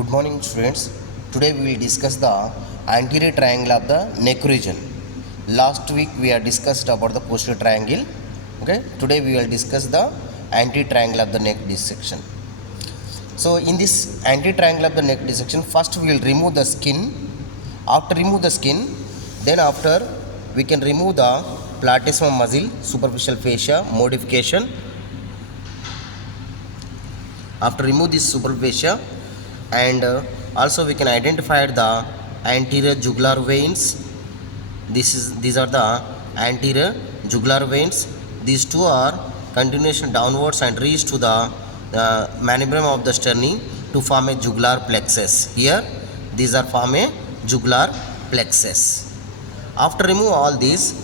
Good morning students. Today we will discuss the anterior triangle of the neck region. Last week we have discussed about the posterior triangle. Okay. Today we will discuss the anterior triangle of the neck dissection. So in this anterior triangle of the neck dissection, first we will remove the skin. After remove the skin, then after we can remove the platysma muscle, superficial fascia modification. After remove this superficial fascia, and also we can identify the anterior jugular veins. These are the anterior jugular veins. These two are continuation downwards and reach to the manubrium of the sternum to form a jugular plexus. Here these are form a jugular plexus. After remove all these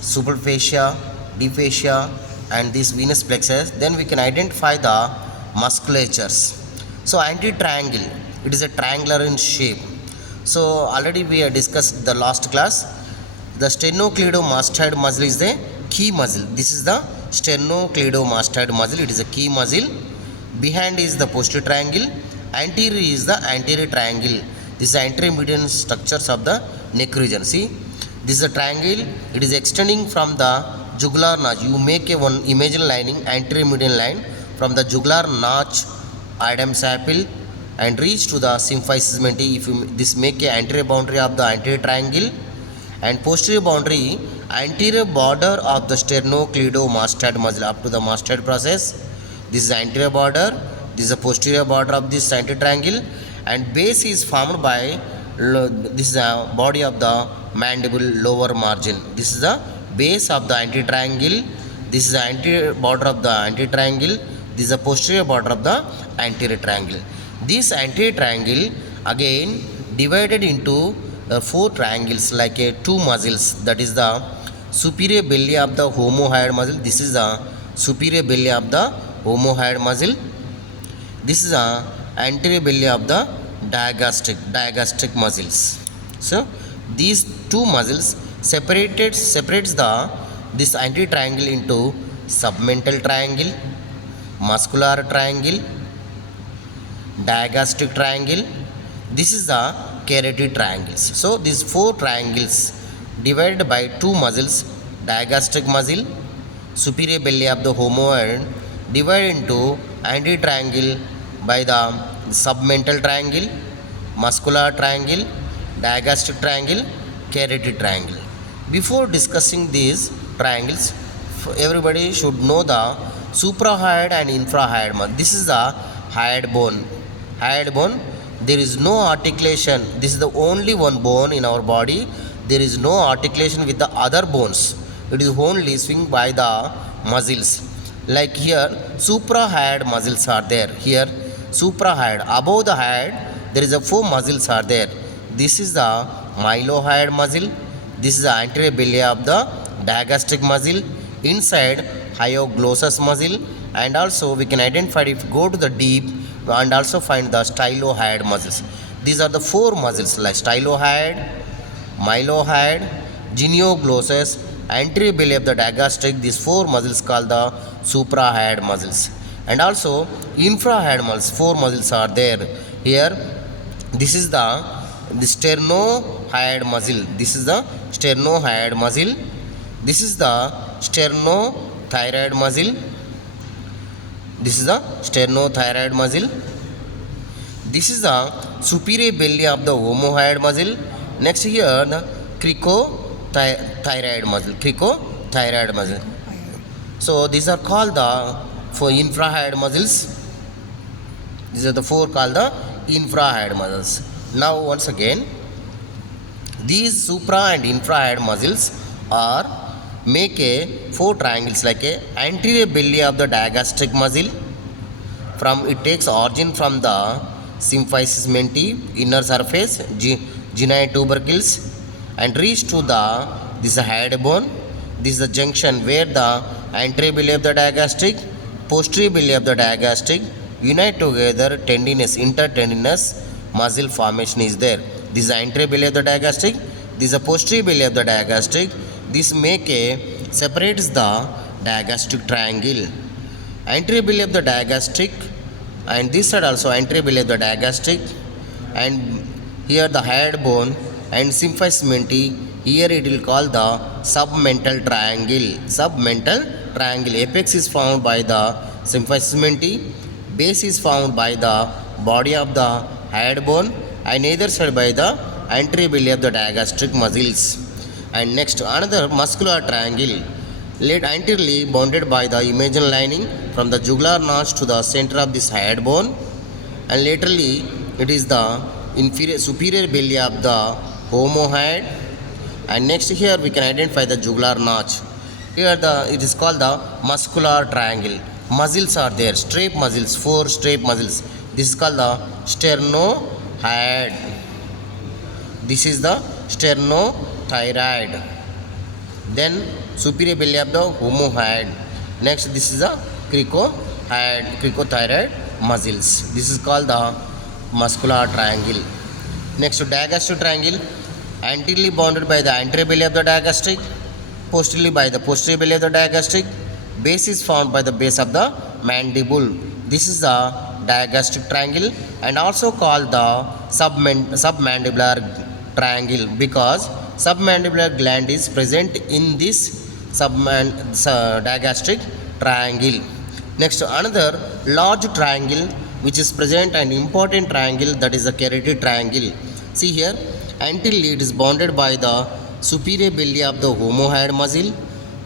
superficial fascia, deep fascia and this venous plexus, then we can identify the musculatures. So anterior triangle, it is a triangular in shape. So already we have discussed the last class. The sternocleidomastoid muscle is the key muscle. This is the sternocleidomastoid muscle. It is a key muscle. Behind is the posterior triangle. Anterior is the anterior triangle. This is the anterior median structures of the neck region. See, this is a triangle. It is extending from the jugular notch. You make a one imaginary lining, anterior median line from the jugular notch Adam's apple and reach to the symphysis menti. If you this make a anterior boundary of the anterior triangle and posterior boundary, anterior border of the sternocleidomastoid muscle up to the mastoid process. This is anterior border, this is the posterior border of this anterior triangle, and base is formed by this is the body of the mandible lower margin. This is the base of the anterior triangle. This is the anterior border of the anterior triangle. This is the posterior border of the anterior triangle. This anterior triangle again divided into four triangles like two muscles, that is the superior belly of the homohyoid muscle. This is the superior belly of the homohyoid muscle. This is the anterior belly of the digastric muscles. So these two muscles separates this anterior triangle into submental triangle, muscular triangle, digastric triangle. This is the carotid triangles. So these four triangles divided by two muscles, digastric muscle, superior belly of the homohyoid, divided into anterior triangle by the submental triangle, muscular triangle, digastric triangle, carotid triangle. Before discussing these triangles, everybody should know the suprahyoid and infrahyoid muscle. This is the hyoid bone. Hyoid bone, there is no articulation. This is the only one bone in our body. There is no articulation with the other bones. It is only swing by the muscles. Like here, suprahyoid muscles are there. Here, suprahyoid. Above the hyoid, there is a four muscles are there. This is the mylohyoid muscle. This is the anterior belly of the digastric muscle. Inside, hyoglossus muscle, and also we can identify if you go to the deep and also find the stylohyoid muscles. These are the four muscles like stylohyoid, mylohyoid, genioglossus, anterior belly of the digastric. These four muscles called the suprahyoid muscles. And also infrahyoid muscles, four muscles are there. Here this is the sternohyoid muscle. This is the sternohyoid muscle. This is the sternothyroid muscle. This is the sternothyroid muscle. This is the superior belly of the homohyoid muscle. Next here the cricothyroid muscle. Cricothyroid muscle. So these are called the four infrahyoid muscles. These are the four called the infrahyoid muscles. Now once again, these supra and infrahyoid muscles are make a four triangles like a anterior belly of the digastric muscle. From it takes origin from the symphysis menti, inner surface, gynae tubercles, and reach to the this hyoid bone. This is the junction where the anterior belly of the digastric, posterior belly of the digastric unite together. Tendinous, intertendinous muscle formation is there. This is the anterior belly of the digastric. This is the posterior belly of the digastric. This make a separates the digastric triangle. Anterior belly of the digastric and this side also anterior belly of the digastric and here the hyoid bone, and symphysis here it will call the submental triangle. Submental triangle. Apex is formed by the symphysis, base is formed by the body of the hyoid bone, and either side by the anterior belly of the digastric muscles. And next another muscular triangle, laid anteriorly bounded by the imaginal lining from the jugular notch to the center of this hyoid bone, and laterally it is the superior belly of the homohyoid. And next here we can identify the jugular notch. Here it is called the muscular triangle. Muscles are there, strap muscles, 4 strap muscles. This is called the sternohyoid. This is the sternothyroid. Then superior belly of the homohyoid. Next this is the cricothyroid muscles. This is called the muscular triangle. Next digastric triangle, anteriorly bounded by the anterior belly of the digastric, posteriorly by the posterior belly of the digastric, base is formed by the base of the mandible. This is the digastric triangle, and also called the submandibular triangle because submandibular gland is present in this digastric triangle. Next another large triangle which is present, an important triangle, that is the carotid triangle. See here, anteriorly it is bounded by the superior belly of the homohyoid muscle,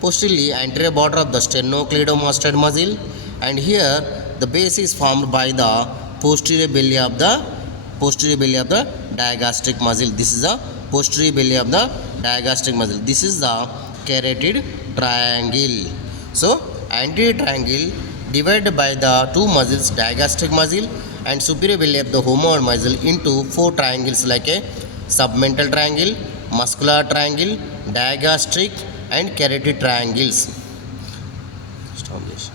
posteriorly anterior border of the sternocleidomastoid muscle, and here the base is formed by the posterior belly of the digastric muscle. This is the posterior belly of the digastric muscle. This is the carotid triangle. So anterior triangle divided by the two muscles, digastric muscle and superior belly of the homohyoid muscle, into 4 triangles like a submental triangle, muscular triangle, digastric and carotid triangles. Stop this.